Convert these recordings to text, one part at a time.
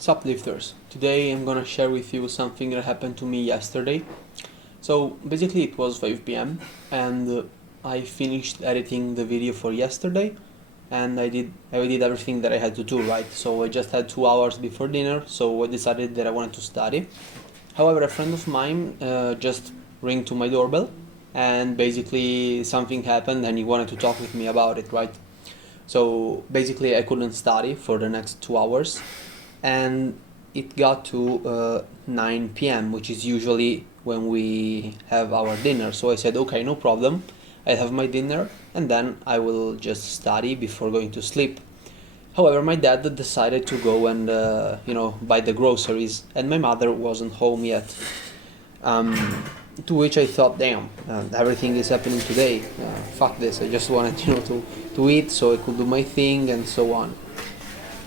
Sup lifters, today I'm gonna share with you something that happened to me yesterday. So basically it was 5 p.m. and I finished editing the video for yesterday, and I did everything that I had to do, right? So I just had 2 hours before dinner, so I decided that I wanted to study. However, a friend of mine just rang to my doorbell, and basically something happened and he wanted to talk with me about it, right? So basically I couldn't study for the next 2 hours, and it got to 9 p.m., which is usually when we have our dinner. So I said, okay, no problem. I have my dinner and then I will just study before going to sleep. However, my dad decided to go and buy the groceries, and my mother wasn't home yet. To which I thought, damn, everything is happening today. Fuck this! I just wanted to eat so I could do my thing and so on.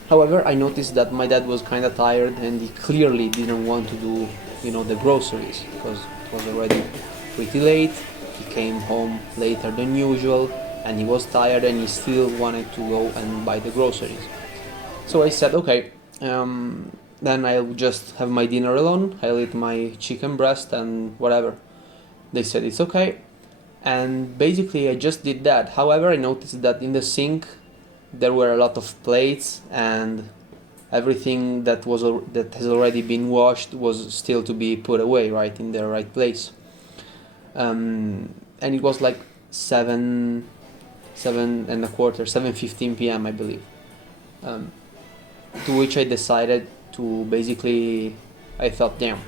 However, I noticed that my dad was kind of tired and he clearly didn't want to do, the groceries because it was already pretty late. He came home later than usual and he was tired and he still wanted to go and buy the groceries. So I said, okay, then I'll just have my dinner alone. I'll eat my chicken breast and whatever. They said it's okay. And basically I just did that. However, I noticed that in the sink there were a lot of plates and everything that has already been washed was still to be put away, right, in their right place. And it was like 7:15 p.m. I believe. To which I decided to basically, I thought, damn,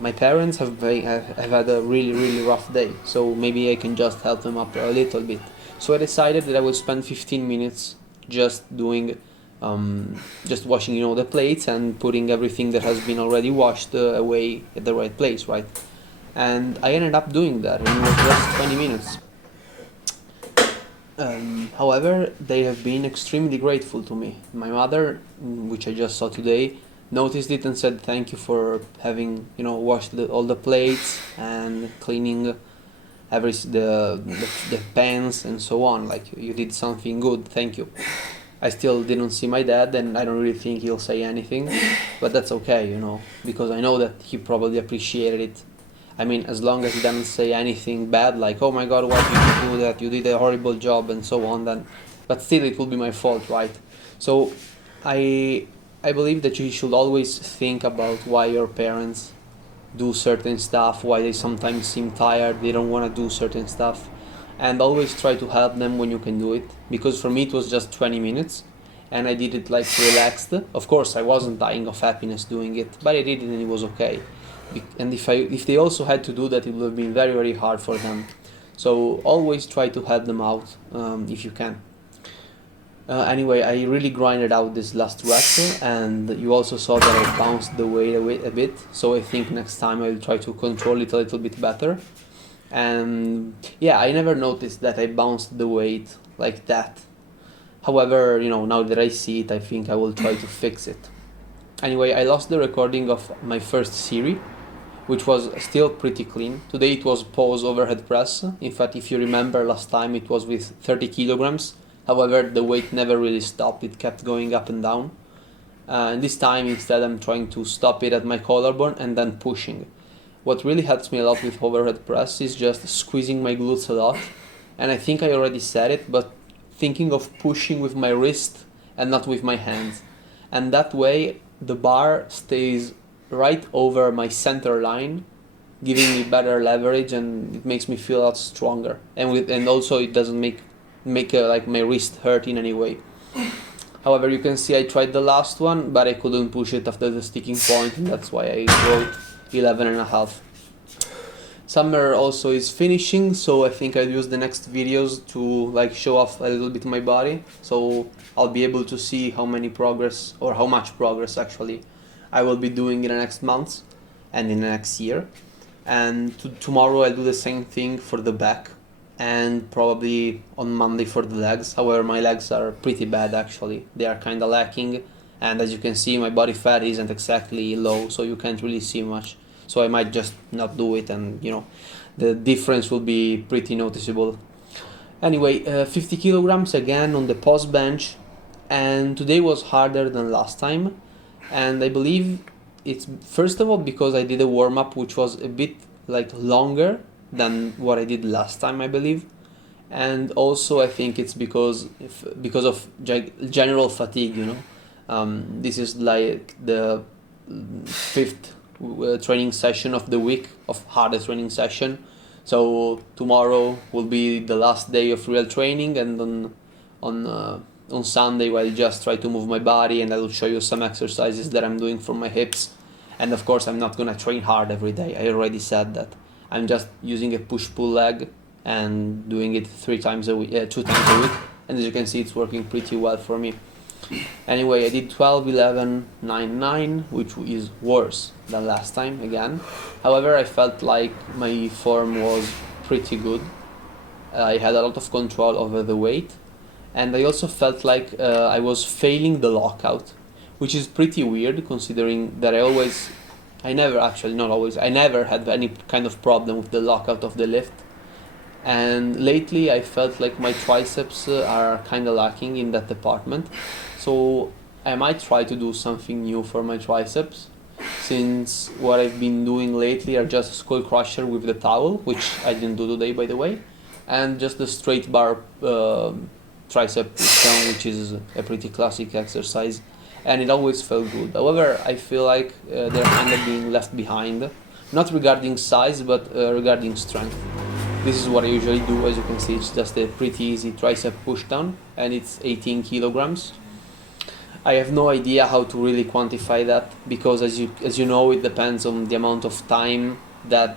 my parents have had a really rough day, so maybe I can just help them up a little bit. So I decided that I would spend 15 minutes just doing, just washing, the plates and putting everything that has been already washed away at the right place, right? And I ended up doing that, and it was just 20 minutes. However, they have been extremely grateful to me. My mother, which I just saw today, noticed it and said thank you for having, washed all the plates and cleaning the pans and so on. Like, you did something good, thank you. I still didn't see my dad and I don't really think he'll say anything, but that's okay, because I know that he probably appreciated it. I mean, as long as he doesn't say anything bad, like, oh my god, why did you do that, you did a horrible job and so on, then, but still it will be my fault, right? So I believe that you should always think about why your parents do certain stuff, why they sometimes seem tired, they don't want to do certain stuff, and always try to help them when you can do it. Because for me it was just 20 minutes and I did it like relaxed. Of course, I wasn't dying of happiness doing it, but I did it and it was okay. And if they also had to do that, it would have been very hard for them. So always try to help them out if you can. Anyway, I really grinded out this last rep, and you also saw that I bounced the weight a bit, so I think next time I'll try to control it a little bit better. And yeah, I never noticed that I bounced the weight like that. However, now that I see it, I think I will try to fix it. Anyway, I lost the recording of my first series, which was still pretty clean. Today it was pause overhead press. In fact, if you remember last time it was with 30 kilograms. However, the weight never really stopped, it kept going up and down. And this time instead I'm trying to stop it at my collarbone and then pushing. What really helps me a lot with overhead press is just squeezing my glutes a lot. And I think I already said it, but thinking of pushing with my wrist and not with my hands. And that way the bar stays right over my center line, giving me better leverage, and it makes me feel a lot stronger. And also it doesn't make like my wrist hurt in any way. However, you can see I tried the last one, but I couldn't push it after the sticking point, and that's why I wrote 11.5. Summer also is finishing, so I think I'll use the next videos to like show off a little bit my body, so I'll be able to see how much progress actually I will be doing in the next months and in the next year. And tomorrow I'll do the same thing for the back, and probably on Monday for the legs. However, my legs are pretty bad actually. They are kind of lacking, and as you can see my body fat isn't exactly low, so you can't really see much. So I might just not do it, and the difference will be pretty noticeable. Anyway, 50 kilograms again on the pause bench, and today was harder than last time. And I believe it's first of all because I did a warm up which was a bit like longer than what I did last time, I believe. And also I think it's because of general fatigue, you know. This is like the fifth training session of the week, of hardest training session. So tomorrow will be the last day of real training, and on Sunday I'll just try to move my body, and I will show you some exercises that I'm doing for my hips. And of course I'm not gonna train hard every day. I already said that. I'm just using a push-pull leg and doing it 2 times a week, and as you can see it's working pretty well for me. Anyway, I did 12, 11, 9, 9, which is worse than last time again. However, I felt like my form was pretty good. I had a lot of control over the weight, and I also felt like I was failing the lockout, which is pretty weird considering that I never had any kind of problem with the lockout of the lift. And lately I felt like my triceps are kind of lacking in that department. So I might try to do something new for my triceps, since what I've been doing lately are just skull crusher with the towel, which I didn't do today by the way, and just the straight bar tricep push-down, which is a pretty classic exercise, and it always felt good. However, I feel like they're kind of being left behind, not regarding size, but regarding strength. This is what I usually do. As you can see, it's just a pretty easy tricep pushdown, and it's 18 kilograms. I have no idea how to really quantify that, because as you know, it depends on the amount of time that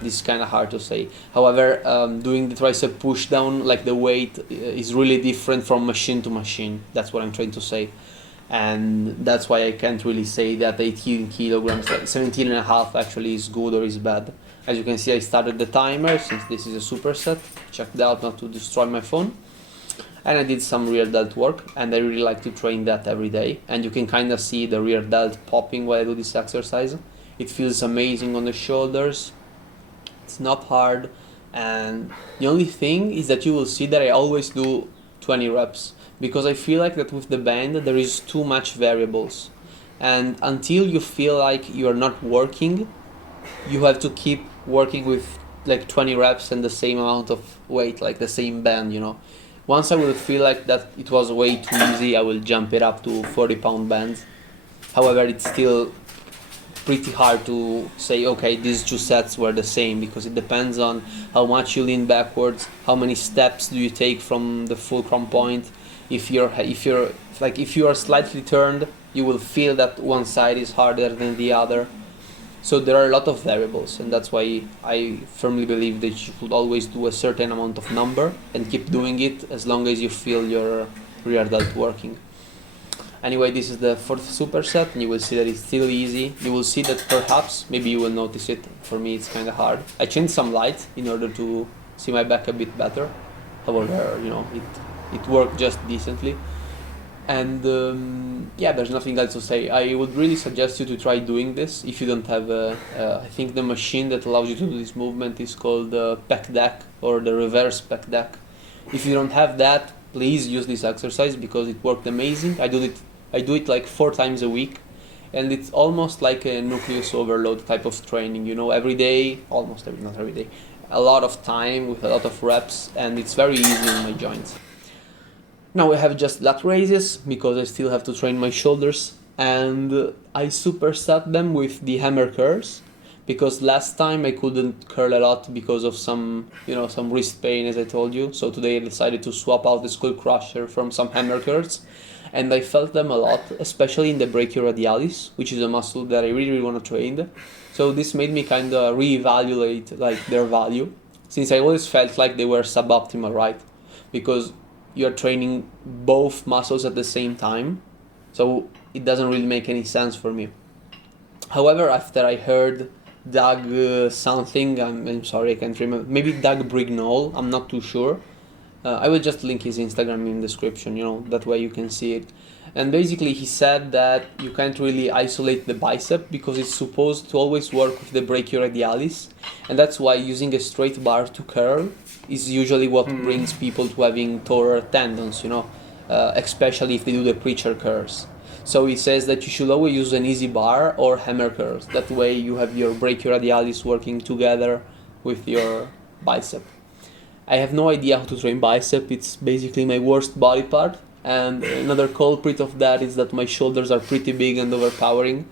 this is kind of hard to say. However, doing the tricep pushdown, like the weight is really different from machine to machine. That's what I'm trying to say. And that's why I can't really say that 18 kilograms, like 17 and a half actually is good or is bad. As you can see, I started the timer, since this is a superset. Checked out not to destroy my phone. And I did some rear delt work, and I really like to train that every day. And you can kind of see the rear delt popping while I do this exercise. It feels amazing on the shoulders. It's not hard. And the only thing is that you will see that I always do 20 reps. Because I feel like that with the band there is too much variables, and until you feel like you are not working, you have to keep working with like 20 reps and the same amount of weight, like the same band, you know. Once I will feel like that it was way too easy, I will jump it up to 40-pound bands. However, it's still pretty hard to say, okay, these 2 sets were the same, because it depends on how much you lean backwards, how many steps do you take from the fulcrum point. If you are slightly turned, you will feel that one side is harder than the other. So there are a lot of variables, and that's why I firmly believe that you should always do a certain amount of number and keep doing it as long as you feel your rear delt working. Anyway, this is the 4th superset, and you will see that it's still easy. You will see that perhaps, maybe you will notice it, for me it's kind of hard. I changed some light in order to see my back a bit better. However, you know, it worked just decently. And yeah, there's nothing else to say. I would really suggest you to try doing this if you don't have I think the machine that allows you to do this movement is called the pec deck, or the reverse pec deck. If you don't have that, please use this exercise, because it worked amazing. I do it like 4 times a week, and it's almost like a nucleus overload type of training, you know, every day, not every day, a lot of time with a lot of reps, and it's very easy on my joints. Now I have just lat raises, because I still have to train my shoulders, and I superset them with the hammer curls, because last time I couldn't curl a lot because of some wrist pain, as I told you. So today I decided to swap out the skull crusher from some hammer curls, and I felt them a lot, especially in the brachioradialis, which is a muscle that I really want to train. So this made me kind of reevaluate like their value, since I always felt like they were suboptimal, right? Because you're training both muscles at the same time, so it doesn't really make any sense for me. However, after I heard Doug something, I'm sorry, I can't remember, maybe Doug Brignol, I'm not too sure. I will just link his Instagram in the description, you know, that way you can see it. And basically he said that you can't really isolate the bicep because it's supposed to always work with the brachioradialis, and that's why using a straight bar to curl is usually what brings people to having taller tendons, you know. especially if they do the preacher curls. So he says that you should always use an easy bar or hammer curls. That way you have your brachioradialis working together with your bicep. I have no idea how to train bicep. It's basically my worst body part. And another culprit of that is that my shoulders are pretty big and overpowering.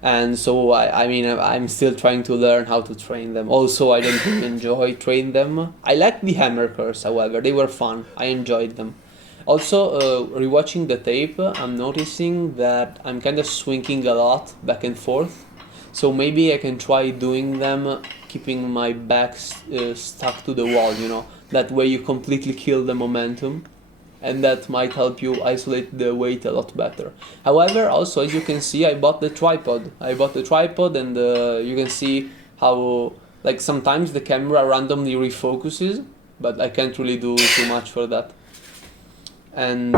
And so I'm still trying to learn how to train them. Also, I don't really enjoy training them. I like the hammer curls, however. They were fun. I enjoyed them. Also, rewatching the tape, I'm noticing that I'm kind of swinging a lot back and forth. So maybe I can try doing them, keeping my back stuck to the wall, you know. That way you completely kill the momentum, and that might help you isolate the weight a lot better. However, also, as you can see, I bought the tripod. And you can see how, like, sometimes the camera randomly refocuses, but I can't really do too much for that. And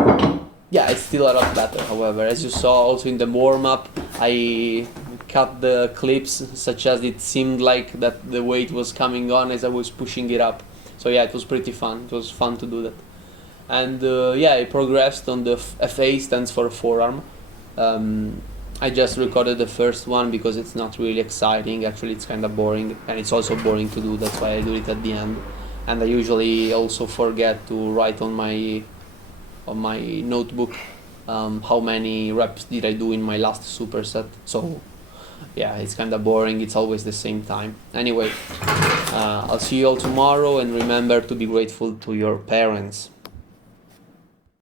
yeah, it's still a lot better. However, as you saw also in the warm-up, I cut the clips such as it seemed like that the weight was coming on as I was pushing it up. So yeah, it was pretty fun. It was fun to do that. And yeah, I progressed on the FA, stands for forearm. I just recorded the first one because it's not really exciting. Actually, it's kind of boring, and it's also boring to do. That's why I do it at the end. And I usually also forget to write on my notebook how many reps did I do in my last superset. So yeah, it's kind of boring. It's always the same time. Anyway, I'll see you all tomorrow, and remember to be grateful to your parents.